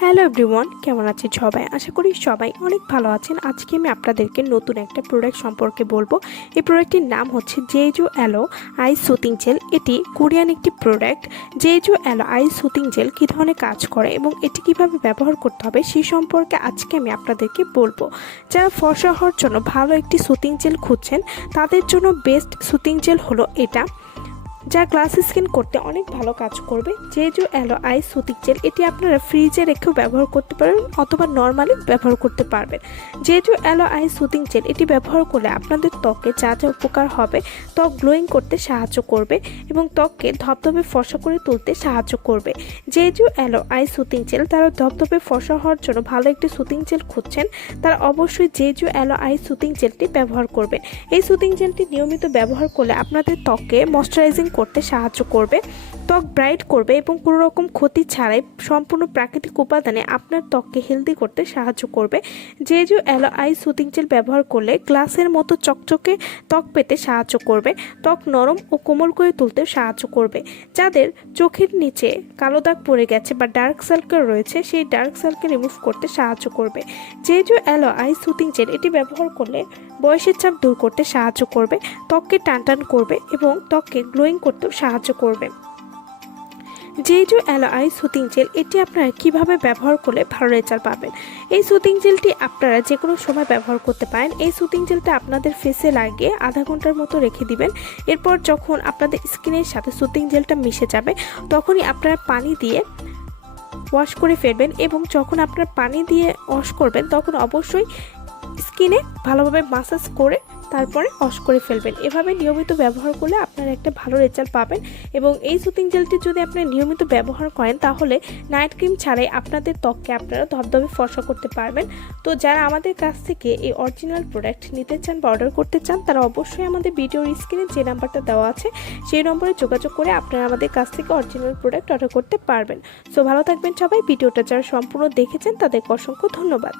Hello everyone, কেমন আছেন সবাই? আশা করি সবাই অনেক ভালো আছেন। আজকে আমি আপনাদেরকে নতুন একটা প্রোডাক্ট সম্পর্কে বলবো। এই প্রোডাক্টটির নাম হচ্ছে জেজু অ্যালো আইস সুথিং জেল। এটি কোরিয়ান একটি প্রোডাক্ট। জেজু অ্যালো আইস সুথিং জেল কী ধরনের কাজ করে এবং এটি কিভাবে ব্যবহার করতে হবে সেই সম্পর্কে আজকে আমি আপনাদেরকে বলবো। যারা ফর্সা হওয়ার জন্য ভালো একটি সুথিং জেল খুঁজছেন তাদের জন্য বেস্ট সুথিং জেল হলো এটা, যা গ্লাস স্কিন করতে অনেক ভালো কাজ করবে। জেজু অ্যালো আইস সুথিং জেল এটি আপনারা ফ্রিজে রেখেও ব্যবহার করতে পারবেন অথবা নর্মালি ব্যবহার করতে পারবেন। জেজু অ্যালো আইস সুথিং জেল এটি ব্যবহার করলে আপনাদের ত্বকে যা যা উপকার হবে, ত্বক গ্লোয়িং করতে সাহায্য করবে এবং ত্বককে ধবধবে ফর্সা করে তুলতে সাহায্য করবে। জেজু অ্যালো আইস সুথিং জেল তারা ধবধবে ফর্সা হওয়ার জন্য ভালো একটি সুথিং জেল খুঁজছেন, তারা অবশ্যই জেজু অ্যালো আইস সুথিং জেলটি ব্যবহার করবেন। এই সুথিং জেলটি নিয়মিত ব্যবহার করলে আপনাদের ত্বককে ময়শ্চারাইজিং করতে সাহায্য করবে, ত্বক ব্রাইট করবে এবং কোনো রকম ক্ষতি ছাড়াই সম্পূর্ণ প্রাকৃতিক উপাদানে আপনার ত্বককে হেলদি করতে সাহায্য করবে। জেজু অ্যালো আইস সুথিং জেল ব্যবহার করলে গ্লাসের মতো চকচকে ত্বক পেতে সাহায্য করবে, ত্বক নরম ও কোমল করে তুলতে সাহায্য করবে। যাদের চোখের নিচে কালো দাগ পড়ে গেছে বা ডার্ক সার্কেল রয়েছে, সেই ডার্ক সার্কেল রিমুভ করতে সাহায্য করবে। জেজু অ্যালো আইস সুথিং জেল এটি ব্যবহার করলে বয়সের চাপ দূর করতে সাহায্য করবে, ত্বককে টানটান করবে এবং ত্বককে গ্লোয়িং করতেও সাহায্য করবে। জেজু অ্যালো আইস সুথিং জেল এটি আপনারা কিভাবে ব্যবহার করলে ভালো রেজাল্ট পাবেন? এই সুথিং জেলটি আপনারা যে কোনো সময় ব্যবহার করতে পারেন। এই সুথিং জেলটা আপনাদের ফেসে লাগিয়ে আধা ঘন্টার মতো রেখে দিবেন। এরপর যখন আপনাদের স্কিনের সাথে সুথিং জেলটা মিশে যাবে তখনই আপনারা পানি দিয়ে ওয়াশ করে ফেলবেন এবং যখন আপনারা পানি দিয়ে ওয়াশ করবেন তখন অবশ্যই স্কিনে ভালোভাবে মাসাজ করে তারপরে ওয়াশ করে ফেলবেন। এভাবে নিয়মিত ব্যবহার করলে আপনারা একটা ভালো রেজাল্ট পাবেন এবং এই সুথিং জেলটি যদি আপনি নিয়মিত ব্যবহার করেন তাহলে নাইট ক্রিম ছাড়াই আপনাদের ত্বককে আপনারা ধবধবে ফর্সা করতে পারবেন। তো যারা আমাদের কাছ থেকে এই অরিজিনাল প্রোডাক্ট নিতে চান বা অর্ডার করতে চান তারা অবশ্যই আমাদের ভিডিওর স্ক্রিনে যে নাম্বারটা দেওয়া আছে সেই নম্বরে যোগাযোগ করে আপনারা আমাদের কাছ থেকে অরিজিনাল প্রোডাক্ট অর্ডার করতে পারবেন। সো ভালো থাকবেন সবাই। ভিডিওটা যারা সম্পূর্ণ দেখেছেন তাদেরকে অসংখ্য ধন্যবাদ।